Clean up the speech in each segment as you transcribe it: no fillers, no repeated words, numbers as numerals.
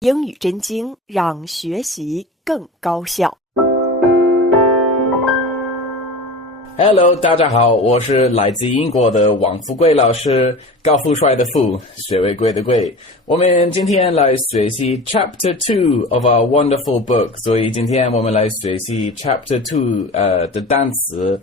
英语真经让学习更高效。Hello， 大家好，我是来自英国的王富贵老师，高富帅的富，学为贵的贵。我们今天来学习 Chapter 2 of our wonderful book， 所以今天我们来学习 Chapter 2的单词。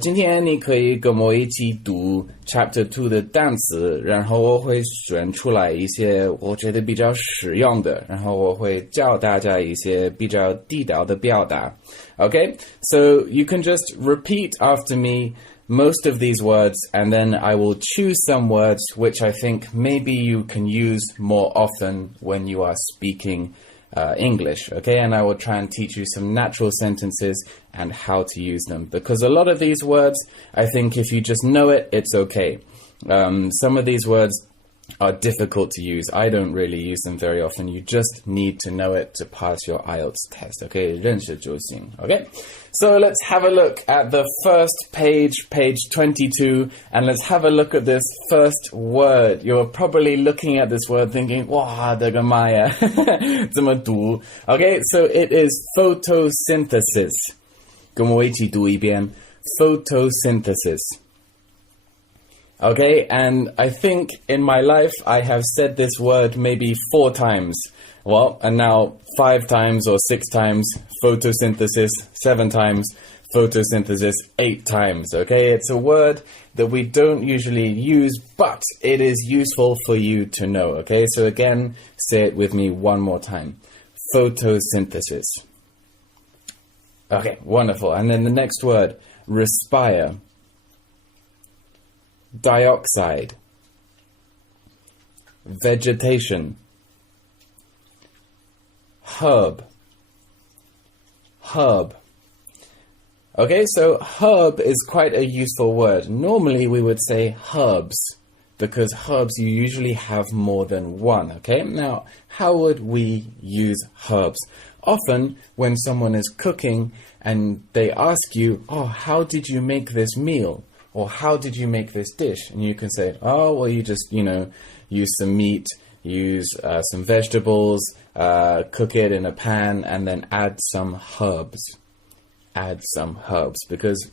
今天你可以跟我一起读 Chapter 2的单词，然后我会选出来一些我觉得比较实用的，然后我会教大家一些比较地道的表达。Okay, so you can just repeat after me most of these words, and then I will choose some words which I think maybe you can use more often when you are speaking English, okay? And I will try and teach you some natural sentences and how to use them. Because a lot of these words, I think if you just know it, it's okay. Some of these words are difficult to use. I don't really use them very often. You just need to know it to pass your IELTS test. Okay, 认识就行. Okay, so let's have a look at the first page, page 22, and let's have a look at this first word. You're probably looking at this word thinking, 哇，这个妈呀，怎么读? Okay, so it is photosynthesis. 跟我一起读一遍, photosynthesis.Okay, and I think in my life I have said this word maybe 4 times. Well, and now 5 times or 6 times, photosynthesis, 7 times, photosynthesis, 8 times. Okay, it's a word that we don't usually use, but it is useful for you to know. Okay, so again, say it with me one more time. Photosynthesis. Okay, wonderful. And then the next word, respire.Dioxide, vegetation, herb. Okay, so herb is quite a useful word. Normally we would say herbs, because herbs you usually have more than one, okay? Now, how would we use herbs? Often when someone is cooking and they ask you, oh, how did you make this meal?Or how did you make this dish? And you can say, oh, well, you just, use some meat, use some vegetables, cook it in a pan, and then add some herbs. Because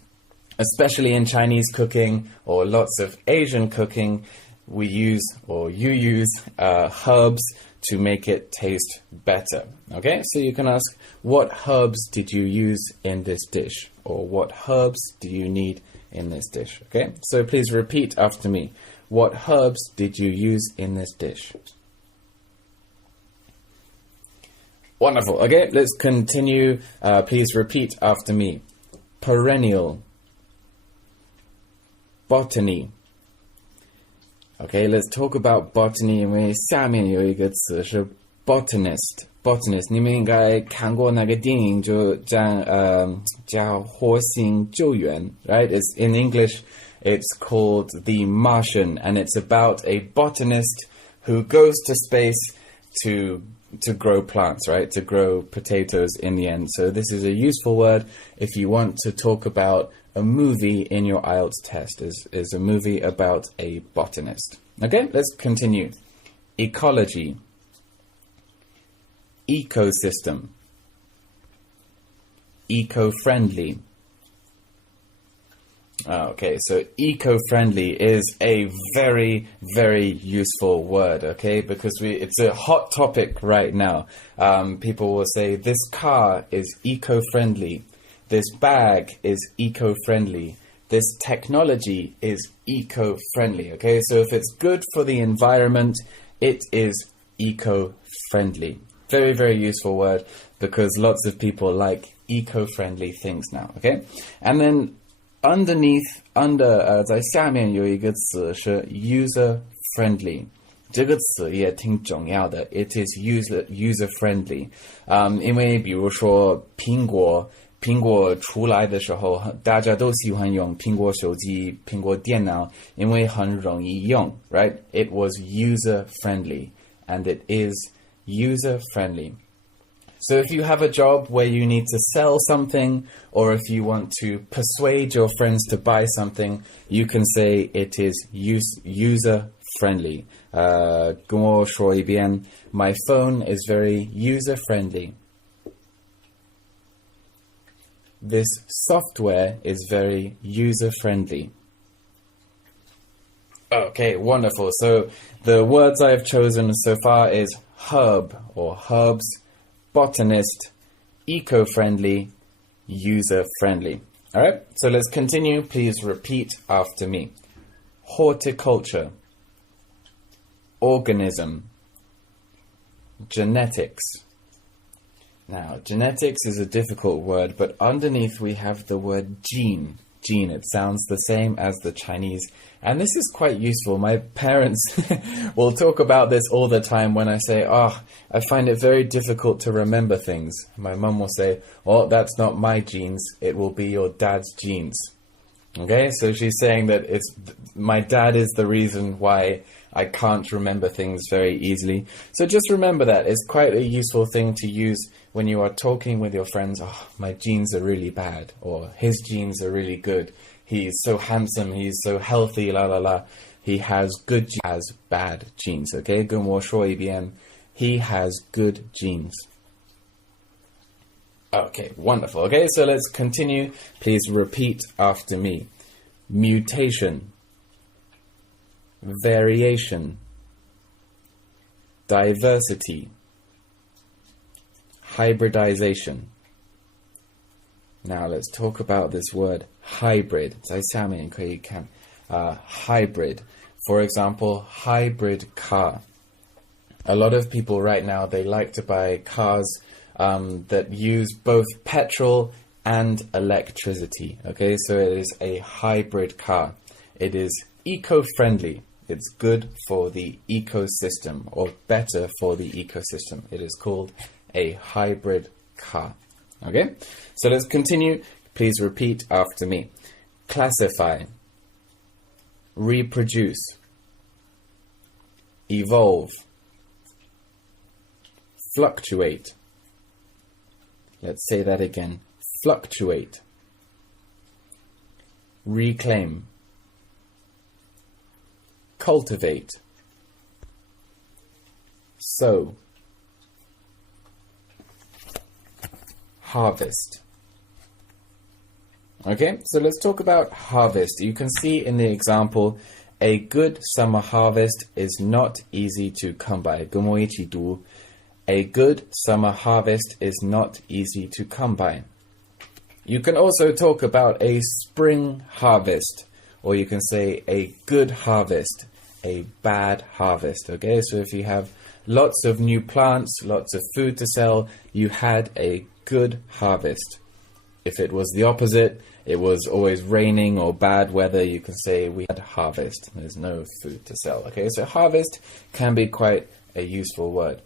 especially in Chinese cooking or lots of Asian cooking, we use, or you use, herbs to make it taste better. Okay, so you can ask, what herbs did you use in this dish? Or what herbs do you need?in this dish, okay? So please repeat after me. What herbs did you use in this dish? Wonderful. Okay, let's continue. Please repeat after me. Perennial. Botany. Okay, let's talk about botany. 因为下面有一个词是 botanist， 你们应该看过那个电影，就讲叫火星救援 right? It's in English, it's called The Martian, and it's about a botanist who goes to space to grow plants, right? To grow potatoes in the end. So this is a useful word if you want to talk about a movie in your IELTS test, is a movie about a botanist. Okay, let's continue. Ecology. Ecosystem. Eco-friendly. Okay, so eco-friendly is a very, very useful word, okay? Because it's a hot topic right now. People will say, this car is eco-friendly. This bag is eco-friendly. This technology is eco-friendly, okay? So if it's good for the environment, it is eco-friendly.Very, very useful word because lots of people like eco-friendly things now, okay? And then under 在下面有一个词是 user-friendly. 这个词也挺重要的 It is user-friendly. 因为比如说苹果出来的时候，大家都喜欢用苹果手机、苹果电脑，因为很容易用 right? It was user-friendly, and it is user-friendly. So if you have a job where you need to sell something, or if you want to persuade your friends to buy something, you can say it is user friendly. 跟我说一遍 My phone is very user friendly. This software is very user friendly. Okay, wonderful. So the words I've chosen so far is herb or herbs, botanist, eco-friendly, user-friendly. All right, so let's continue. Please repeat after me. Horticulture, organism, genetics. Now, genetics is a difficult word, but underneath we have the word gene. Gene, it sounds the same as the Chinese. And this is quite useful. My parents will talk about this all the time when I say, I find it very difficult to remember things. My mum will say, that's not my genes. It will be your dad's genes. Okay, so she's saying that my dad is the reason why I can't remember things very easily. So just remember that. It's quite a useful thing to use when you are talking with your friends. My genes are really bad, or his genes are really good. He's so handsome, he's so healthy, la la la. He has good genes, has bad genes. Okay, 跟我说一遍. He has good genes. Okay, wonderful. Okay, so let's continue. Please repeat after me. Mutation, variation, diversity, hybridization. Now let's talk about this word hybrid. 在下面可以看 hybrid. For example, hybrid car. A lot of people right now, they like to buy cars that use both petrol and electricity. Okay, so it is a hybrid car. It is eco-friendly. It's good for the ecosystem, or better for the ecosystem. It is called a hybrid car. Okay, so let's continue. Please repeat after me. Classify, reproduce, evolve, fluctuate. Let's say that again. Fluctuate, reclaim, cultivate, sow, harvest. Okay, so let's talk about harvest. You can see in the example, a good summer harvest is not easy to come by. 跟我一起读. A good summer harvest is not easy to come by. You can also talk about a spring harvest, or you can say a good harvest, a bad harvest. Okay, so if you have lots of new plants, lots of food to sell, you had a good harvest. If it was the opposite, it was always raining or bad weather, you can say we had harvest. There's no food to sell. Okay, so harvest can be quite a useful word.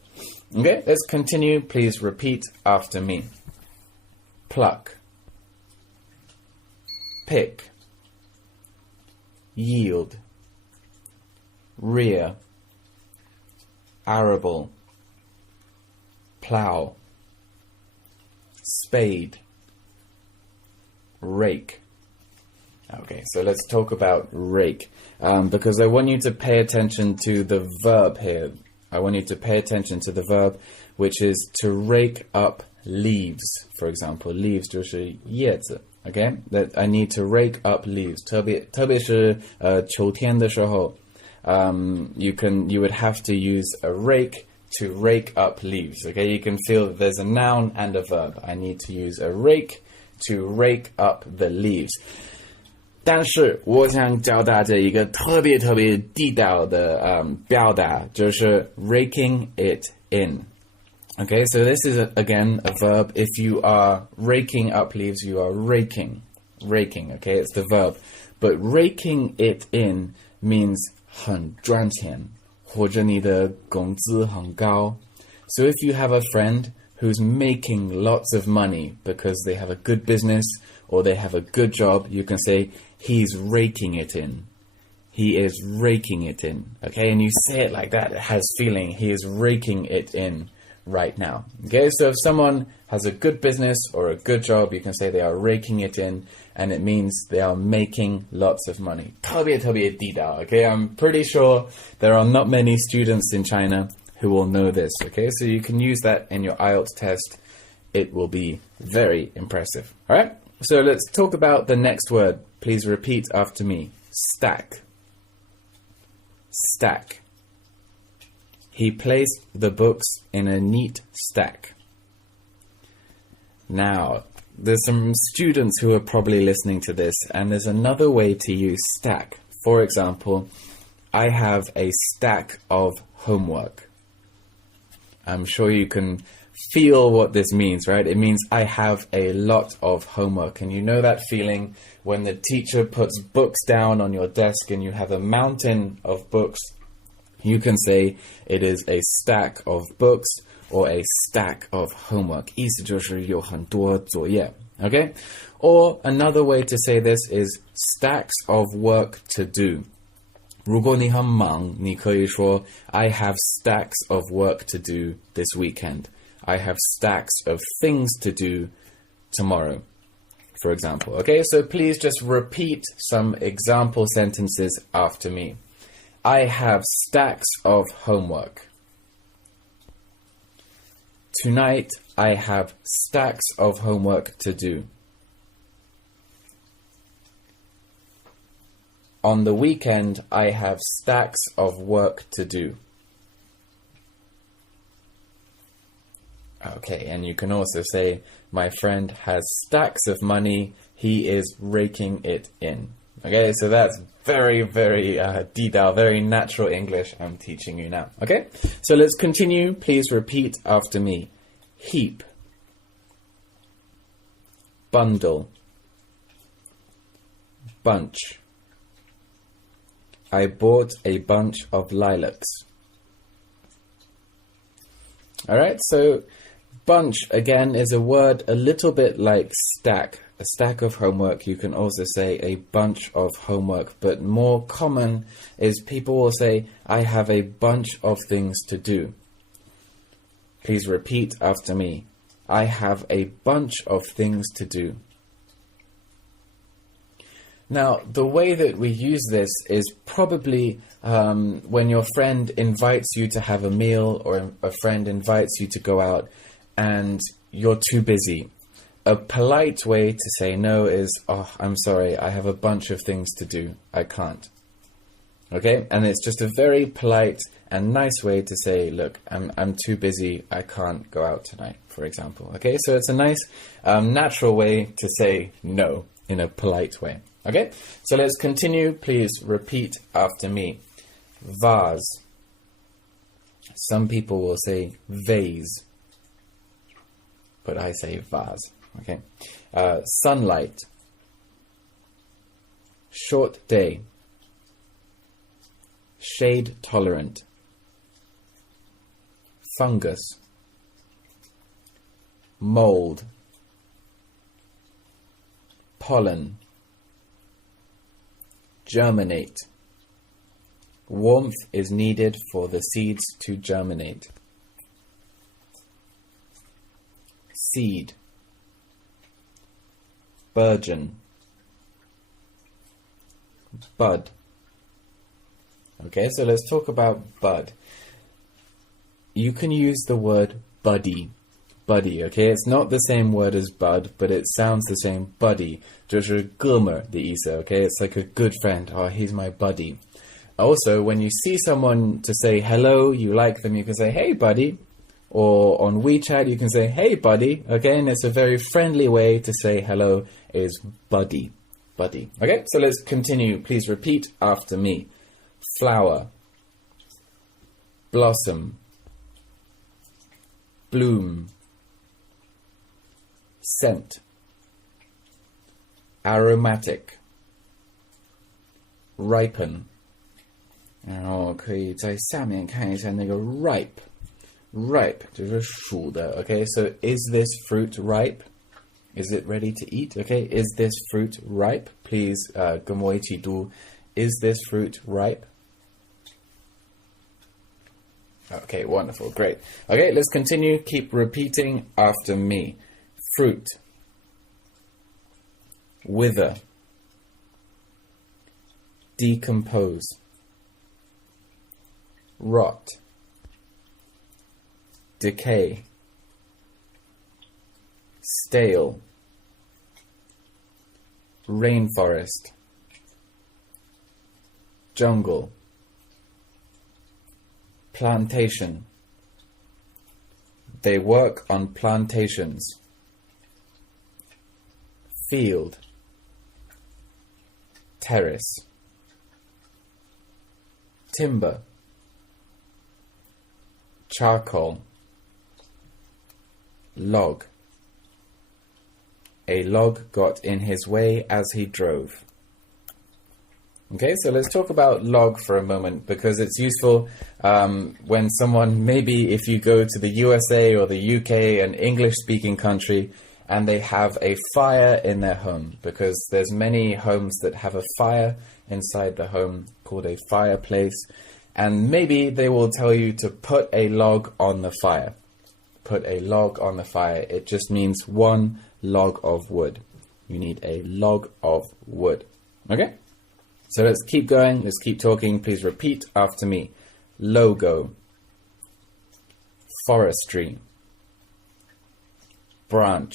Okay, let's continue. Please repeat after me. Pluck, pick, yield, rear, arable, plow, spade, rake. Okay, so let's talk about rake, because I want you to pay attention to the verb here. I want you to pay attention to the verb, which is to rake up leaves. For example, leaves 就是叶子. Okay, that I need to rake up leaves. 特别是秋天的时候, you would have to use a rake to rake up leaves. Okay, you can feel that there's a noun and a verb. I need to use a rake to rake up the leaves. 但是我想教大家一个特别地道的表达，就是 raking it in. Okay, so this is again a verb. If you are raking up leaves, you are raking. Okay, it's the verb. But raking it in means 很赚钱，或者你的工资很高. So if you have a friend who's making lots of money because they have a good business or they have a good job, you can say, he's raking it in. He is raking it in. Okay, and you say it like that, it has feeling. He is raking it in. right now. Okay, so if someone has a good business or a good job, you can say they are raking it in, and it means they are making lots of money. 特别特别地道, okay, I'm pretty sure there are not many students in China who will know this. Okay, so you can use that in your IELTS test. It will be very impressive. All right, so let's talk about the next word. Please repeat after me. Stack. Stack. He placed the books in a neat stack. Now, there's some students who are probably listening to this, and there's another way to use stack. For example, I have a stack of homework. I'm sure you can feel what this means, right? It means I have a lot of homework. And you know that feeling when the teacher puts books down on your desk and you have a mountain of books. You can say it is a stack of books or a stack of homework. 意思就是有很多作业, okay? Or another way to say this is stacks of work to do. 如果你很忙, 你可以说 I have stacks of work to do this weekend. I have stacks of things to do tomorrow, for example. Okay, so please just repeat some example sentences after me. I have stacks of homework. Tonight, I have stacks of homework to do. On the weekend, I have stacks of work to do. Okay, and you can also say, my friend has stacks of money. He is raking it in. Okay, so that's very, very detailed, very natural English I'm teaching you now. Okay, so let's continue. Please repeat after me. Heap. Bundle. Bunch. I bought a bunch of lilacs. All right, so bunch, again, is a word a little bit like stack. A stack of homework, you can also say a bunch of homework, but more common is people will say, I have a bunch of things to do. Please repeat after me. I have a bunch of things to do. Now, the way that we use this is probably when your friend invites you to have a meal or a friend invites you to go out and you're too busy. A polite way to say no is, oh, I'm sorry, I have a bunch of things to do. I can't. Okay? And it's just a very polite and nice way to say, look, I'm too busy. I can't go out tonight, for example. Okay? So it's a nice, natural way to say no in a polite way. Okay? So let's continue. Please repeat after me. Vase. Some people will say vase, but I say vase. Okay. Sunlight. Short day. Shade tolerant. Fungus. Mold. Pollen. Germinate. Warmth is needed for the seeds to germinate. Seed. Burgeon. Bud. Okay, so let's talk about bud. You can use the word buddy. Buddy, okay? It's not the same word as bud, but it sounds the same. Buddy. 就是哥们儿的意思, okay? It's like a good friend. Oh, he's my buddy. Also, when you see someone to say hello, you like them, you can say, hey, buddy. Or on WeChat, you can say, hey, buddy. Okay, and it's a very friendly way to say hello is buddy. Buddy. Okay, so let's continue. Please repeat after me. Flower. Blossom. Bloom. Scent. Aromatic. Ripen. 然后可以在下面看一下那个 ripe 就是熟的 okay, so is this fruit ripe? Is it ready to eat? Okay, is this fruit ripe? Please 跟我一起读 is this fruit ripe? Okay, wonderful, great. Okay, let's continue. Keep repeating after me. Fruit, wither, decompose, rot, decay, stale, rainforest, jungle, plantation. They work on plantations. Field, terrace, timber, charcoal, log. A log got in his way as he drove. Okay, so let's talk about log for a moment because it's useful when someone, maybe if you go to the USA or the UK, an English-speaking country, and they have a fire in their home, because there's many homes that have a fire inside the home called a fireplace, and maybe they will tell you to put a log on the fire. Put a log on the fire. It just means one log of wood. You need a log of wood. Okay? So let's keep going. Let's keep talking. Please repeat after me. Logo, forestry, branch,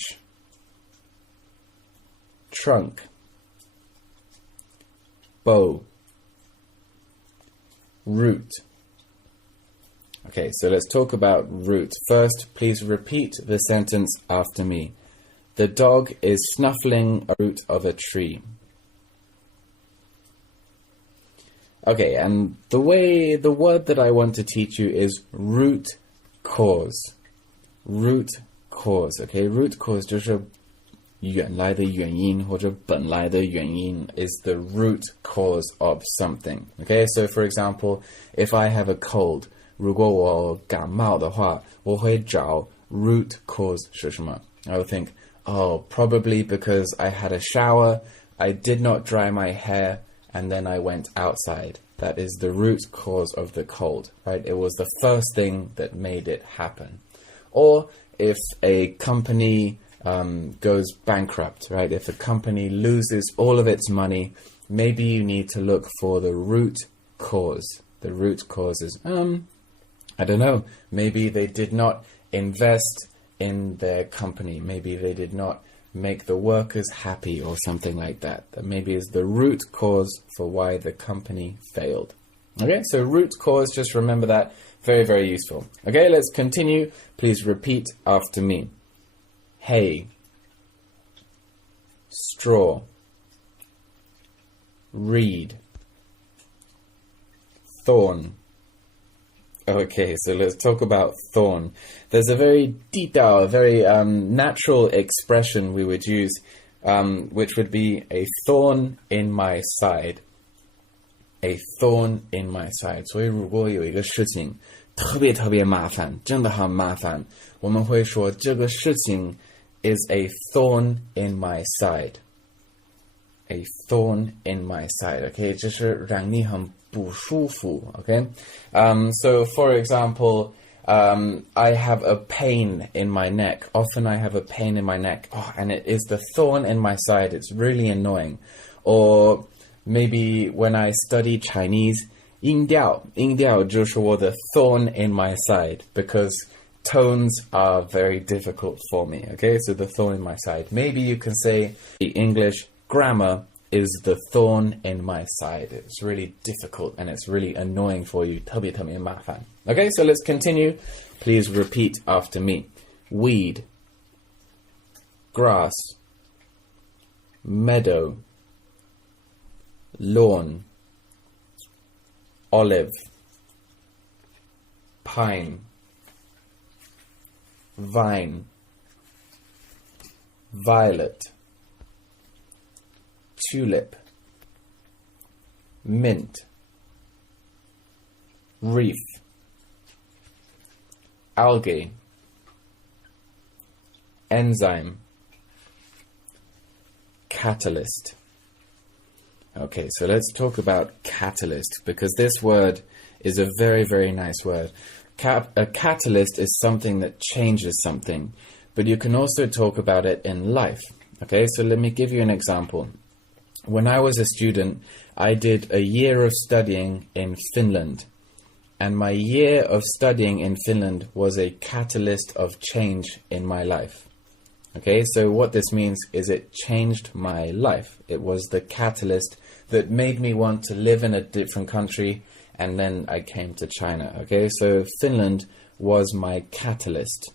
trunk, bow, root. Okay, so let's talk about root. First, please repeat the sentence after me. The dog is snuffling a root of a tree. Okay, and the word that I want to teach you is root cause. Root cause, okay? Root cause 就是原来的原因或者本来的原因 is the root cause of something. Okay, so for example, if I have a cold, 如果我感冒的话，我会找 root cause 是什么？ I would think, oh, probably because I had a shower, I did not dry my hair, and then I went outside. That is the root cause of the cold, right? It was the first thing that made it happen. Or if a company goes bankrupt, right? If a company loses all of its money, maybe you need to look for the root cause. The root cause is, I don't know, maybe they did not invest in their company. Maybe they did not make the workers happy or something like that. That maybe is the root cause for why the company failed. Okay, so root cause, just remember that. Very, very useful. Okay, let's continue. Please repeat after me. Hay, straw, reed, thorn. Okay, so let's talk about thorn. There's a very detailed, very natural expression we would use, which would be a thorn in my side. A thorn in my side. 所以如果有一个事情特别特别麻烦，真的很麻烦，我们会说这个事情 is a thorn in my side. A thorn in my side. Okay, 这是让你很不舒服. Okay, so for example, I have a pain in my neck. Often I have a pain in my neck. Oh, and it is the thorn in my side. It's really annoying. Or maybe when I study Chinese, 音调就是我的 thorn in my side because tones are very difficult for me. Okay, so the thorn in my side. Maybe you can say the English grammar is the thorn in my side. It's really difficult and it's really annoying for you. 特别特别麻烦. Okay, so let's continue. Please repeat after me. Weed, grass, meadow, lawn, olive, pine, vine, violet, tulip, mint, reef, algae, enzyme, catalyst. Okay, so let's talk about catalyst because this word is a very, very nice word. A catalyst is something that changes something, but you can also talk about it in life. Okay, so let me give you an example. When I was a student, I did a year of studying in Finland, and my year of studying in Finland was a catalyst of change in my life. Okay, so what this means is it changed my life. It was the catalyst that made me want to live in a different country, and then I came to China. Okay, so Finland was my catalyst.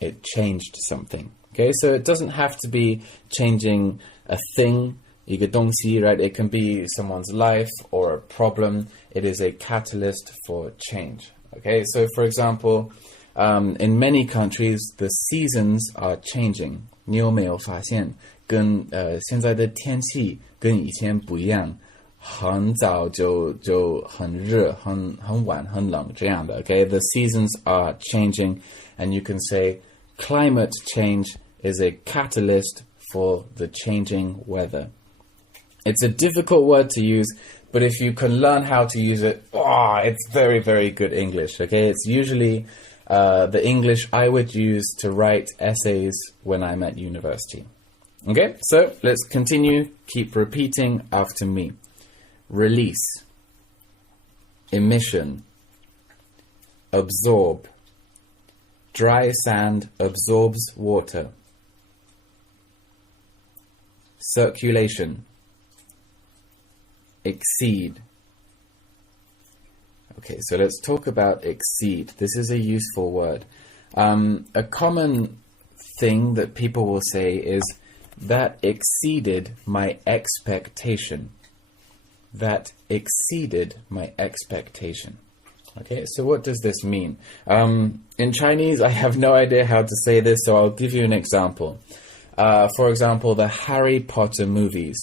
It changed something. Okay, so it doesn't have to be changing a thing, 一个东西, right? It can be someone's life or a problem. It is a catalyst for change. Okay, so for example, in many countries, the seasons are changing. 你有没有发现跟现在的天气跟以前不一样？很早就很热，很晚很冷这样的。Okay, the seasons are changing, and you can say climate change is a catalyst for the changing weather. It's a difficult word to use, but if you can learn how to use it, it's very, very good English. Okay, it's usually the English I would use to write essays when I'm at university. Okay, so let's continue. Keep repeating after me. Release, emission, absorb. Dry sand absorbs water. Circulation, exceed. Okay, so let's talk about exceed. This is a useful word. A common thing that people will say is that exceeded my expectation. That exceeded my expectation. Okay, so what does this mean? In Chinese, I have no idea how to say this, so I'll give you an example. For example, the Harry Potter movies.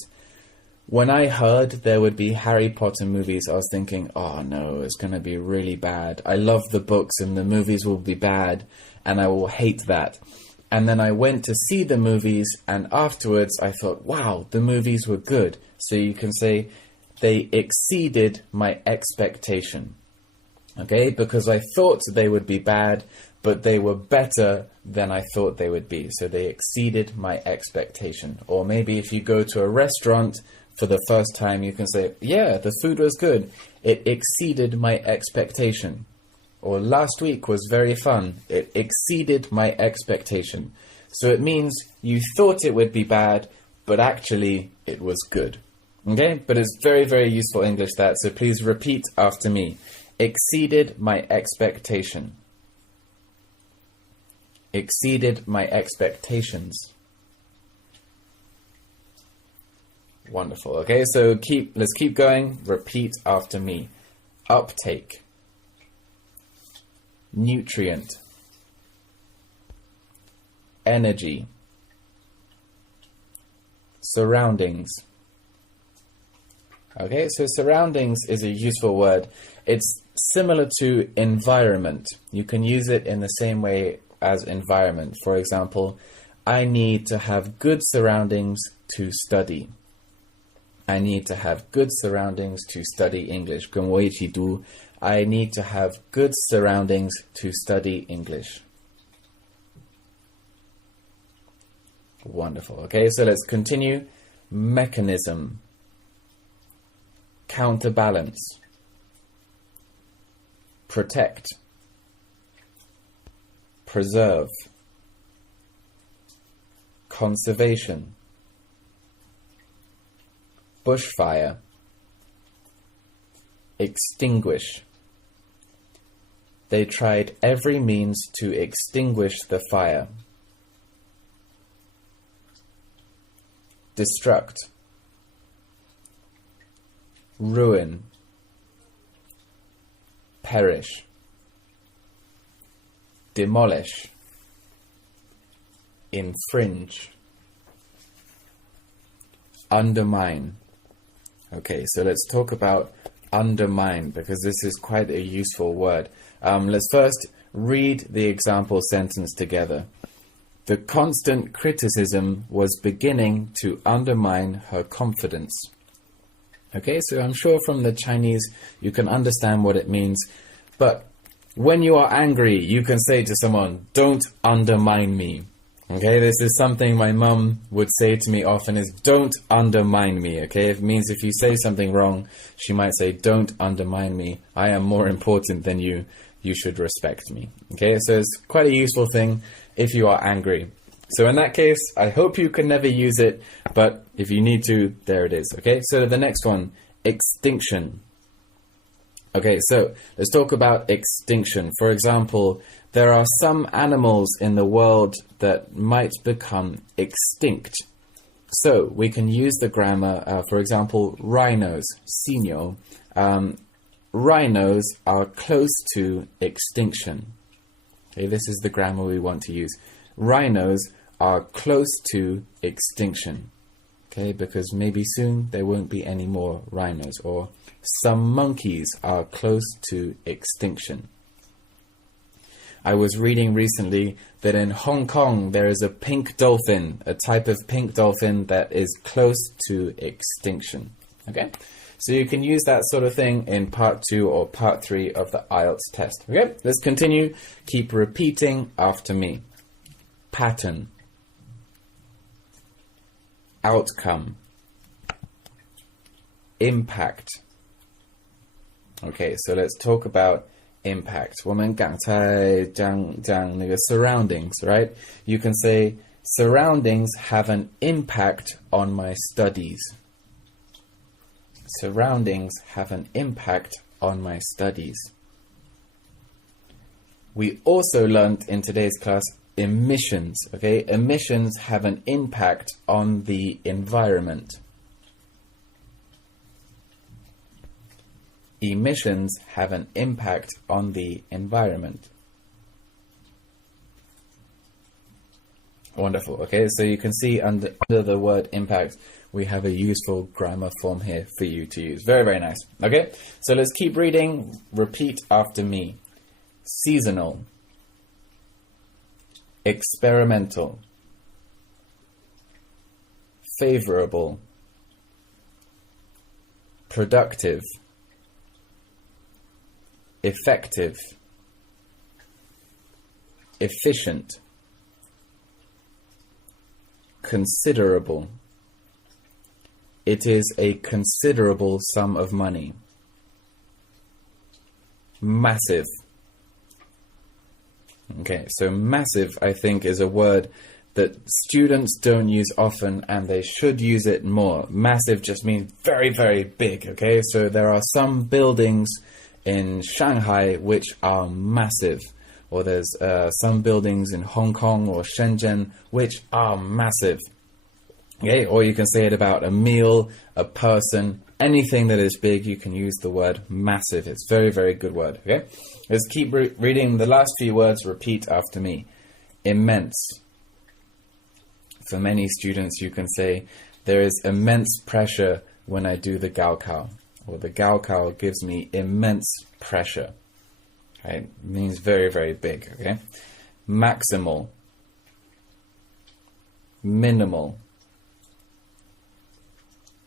When I heard there would be Harry Potter movies, I was thinking, oh no, it's going to be really bad. I love the books and the movies will be bad, and I will hate that. And then I went to see the movies, and afterwards I thought, wow, the movies were good. So you can say, they exceeded my expectation. Okay, because I thought they would be bad, but they were better than I thought they would be. So they exceeded my expectation. Or maybe if you go to a restaurant for the first time, you can say, yeah, the food was good. It exceeded my expectation. Or last week was very fun. It exceeded my expectation. So it means you thought it would be bad, but actually it was good. Okay, but it's very, very useful English that, so please repeat after me. Exceeded my expectation. Exceeded my expectations. Wonderful. Okay, so let's keep going. Repeat after me. Uptake. Nutrient. Energy. Surroundings. Okay, so surroundings is a useful word. It's similar to environment. You can use it in the same way as environment. For example, I need to have good surroundings to study. I need to have good surroundings to study English. 跟我一起读, I need to have good surroundings to study English. Wonderful. Okay, so let's continue. Mechanism. Counterbalance. Protect. Preserve. Conservation. Bushfire. Extinguish. They tried every means to extinguish the fire. Destruct. Ruin. Perish. Demolish. Infringe. Undermine. Okay, so let's talk about undermine, because this is quite a useful word. Let's first read the example sentence together. The constant criticism was beginning to undermine her confidence. Okay, so I'm sure from the Chinese you can understand what it means, but when you are angry, you can say to someone, don't undermine me. Okay, this is something my mum would say to me often is, don't undermine me. Okay, it means if you say something wrong, she might say, don't undermine me. I am more important than you. You should respect me. Okay, so it's quite a useful thing if you are angry. So in that case, I hope you can never use it, but if you need to, there it is. Okay, so the next one, extinction. Okay, so let's talk about extinction. For example, there are some animals in the world that might become extinct. So we can use the grammar, for example, rhinos, sinyo. Rhinos are close to extinction. Okay, this is the grammar we want to use. Rhinos are close to extinction. Okay, because maybe soon there won't be any more rhinos. Or some monkeys are close to extinction. I was reading recently that in Hong Kong there is a pink dolphin, a type of pink dolphin that is close to extinction. Okay, so you can use that sort of thing in part 2 or part 3 of the IELTS test. Okay, let's continue. Keep repeating after me. Pattern. Outcome. Impact. Okay, so let's talk about impact. 我们刚才讲那个 surroundings, right? You can say, surroundings have an impact on my studies. Surroundings have an impact on my studies. We also learned in today's class emissions, okay? Emissions have an impact on the environment. Emissions have an impact on the environment. Wonderful. Okay, so you can see under the word impact, we have a useful grammar form here for you to use. Very, very nice. Okay, so let's keep reading. Repeat after me. Seasonal. Experimental. Favorable. Productive. Effective. Efficient. Considerable. It is a considerable sum of money. Massive. Okay, so massive, I think, is a word that students don't use often, and they should use it more. Massive just means very, very big, okay? So there are some buildings in Shanghai which are massive, or there's some buildings in Hong Kong or Shenzhen which are massive. Okay, or you can say it about a meal, a person, anything that is big, you can use the word massive. It's a very, very good word. Okay, let's keep reading the last few words. Repeat after me. Immense. For many students, you can say, there is immense pressure when I do the Gaokao, or the Gaokao gives me immense pressure. Okay, it means very, very big. Okay, maximal. Minimal.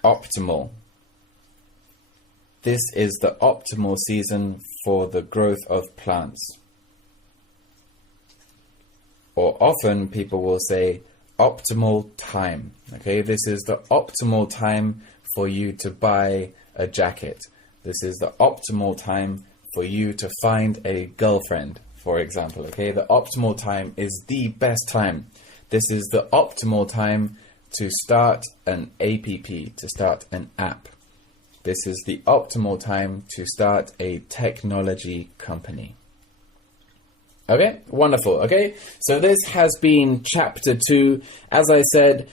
Optimal. This is the optimal season for the growth of plants. Or often people will say optimal time. Okay, this is the optimal time for you to buy a jacket. This is the optimal time for you to find a girlfriend, for example. Okay, the optimal time is the best time. This is the optimal time to start an app, to start an app. This is the optimal time to start a technology company. Okay, wonderful. Okay, so this has been chapter 2. As I said,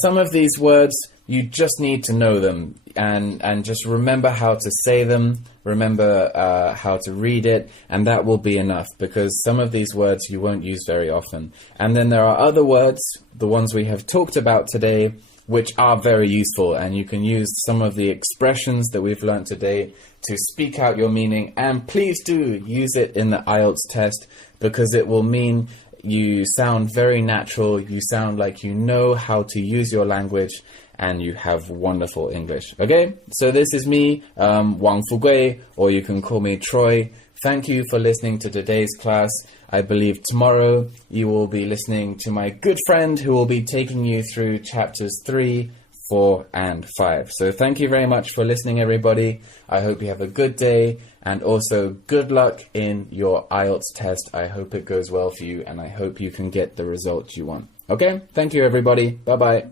some of these words, you just need to know them and just remember how to say them, remember how to read it, and that will be enough, because some of these words you won't use very often. And then there are other words, the ones we have talked about today, which are very useful, and you can use some of the expressions that we've learned today to speak out your meaning, and please do use it in the IELTS test, because it will mean you sound very natural, you sound like you know how to use your language, and you have wonderful English. Okay, so this is me, Wang Fugui, or you can call me Troy. thank you for listening to today's class. I believe tomorrow you will be listening to my good friend who will be taking you through chapters 3, 4 and 5. So thank you very much for listening, everybody. I hope you have a good day, and also good luck in your IELTS test. I hope it goes well for you, and I hope you can get the results you want. Okay? Thank you, everybody. Bye-bye.